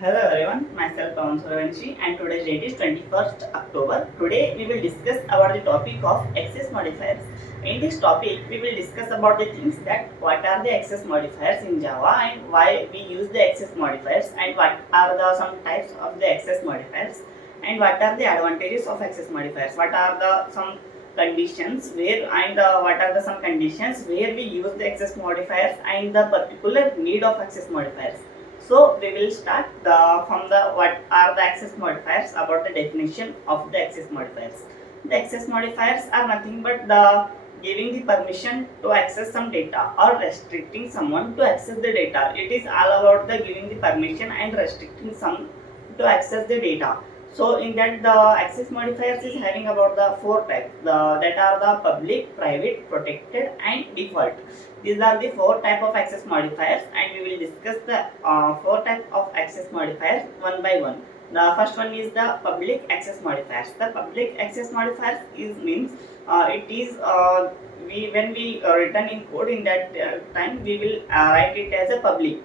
Hello everyone, myself Pawan Suravanshi and today's date is 21st October. Today we will discuss about the topic of access modifiers. In this topic we will discuss about the things that what are the access modifiers in Java and why we use the access modifiers and what are the some types of the access modifiers and what are the advantages of access modifiers. What are the some conditions where and what are the some conditions where we use the access modifiers and the particular need of access modifiers. So we will start from the what are the access modifiers about the definition of the access modifiers. The access modifiers are nothing but the giving the permission to access some data or restricting someone to access the data. It is all about the giving the permission and restricting some to access the data. So in that the access modifiers is having about the four types that are the public, private, protected and default. These are the four type of access modifiers and we will discuss the four type of access modifiers one by one. The first one is the public access modifiers. The public access modifiers is means it is we when we written in code in that time we will write it as a public.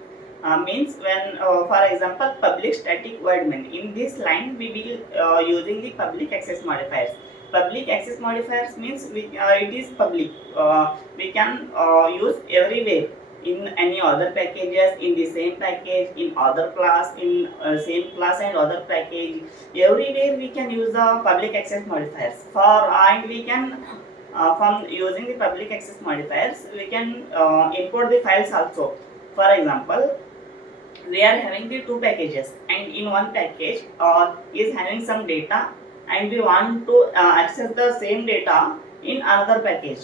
Means when for example public static void main, in this line we will using the public access modifiers. Public access modifiers means it is public, we can use everywhere in any other packages, in the same package, in other class, in same class and other package, everywhere we can use the public access modifiers for and we can from using the public access modifiers we can import the files also. For example, we are having the two packages and in one package is having some data and we want to access the same data in another package.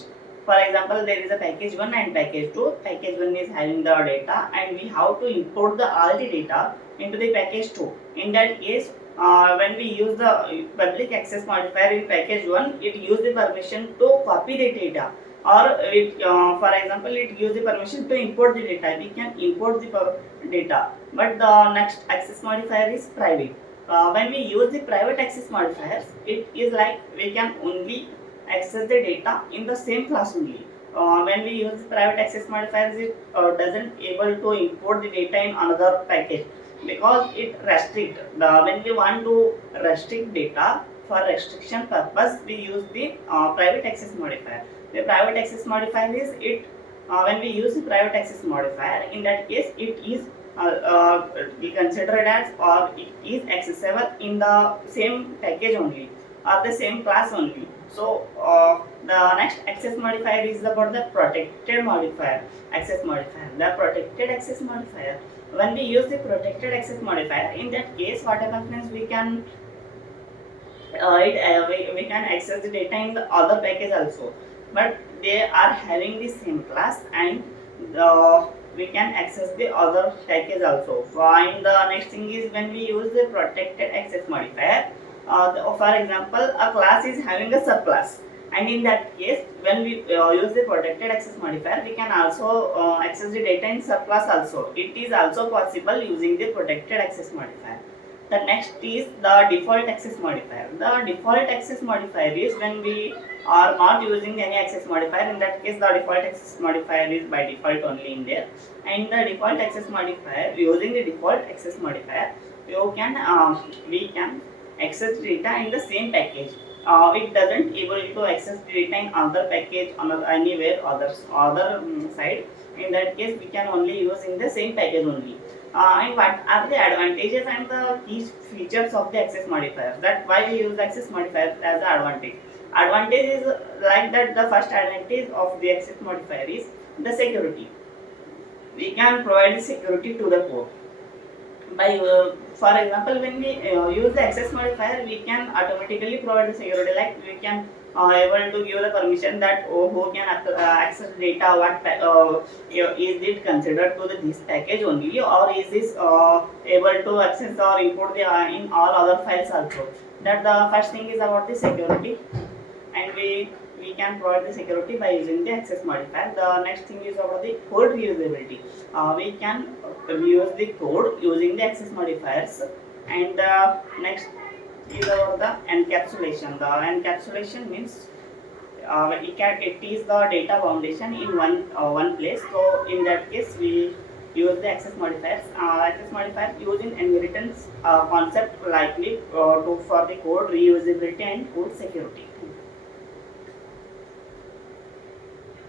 For example, there is a package 1 and package 2. Package 1 is having the data and we have to import the all the data into the package 2. In that case, when we use the public access modifier in package 1, it use the permission to copy the data or it, for example, it use the permission to import the data. We can import the data, but the next access modifier is private. When we use the private access modifiers, it is like we can only access the data in the same class only. When we use private access modifiers, it doesn't able to import the data in another package because it restrict. When we want to restrict data for restriction purpose, we use the private access modifier. The private access modifier is it when we use the private access modifier, in that case it is we consider it as or it is accessible in the same package only or the same class only. So the next access modifier is about the protected modifier access modifier. The protected access modifier, when we use the protected access modifier, in that case what happens means we can we can access the data in the other package also, but they are having the same class and we can access the other package also. And the next thing is when we use the protected access modifier, for example a class is having a subclass and in that case when we use the protected access modifier we can also access the data in subclass also. It is also possible using the protected access modifier. The next is the default access modifier. The default access modifier is when we are not using any access modifier. In that case, the default access modifier is by default only in there. And the default access modifier, using the default access modifier, you can we can access data in the same package. It doesn't able to access data in other package on anywhere other side. In that case, we can only use in the same package only. And what are the advantages and the key features of the access modifier? That why we use access modifier as the advantage. Advantage is like that the first advantage of the access modifier is the security. We can provide security to the code by for example when we use the access modifier we can automatically provide the security, like we can able to give the permission that who can access data, what is it considered to this package only or is this able to access or import the in all other files also. That the first thing is about the security and we can provide the security by using the access modifier. The next thing is about the code reusability. We can use the code using the access modifiers. And the next is about the encapsulation. The encapsulation means it is the data foundation in one place. So in that case we use the access modifiers. Access modifiers use in inheritance concept likely to for the code reusability and code security.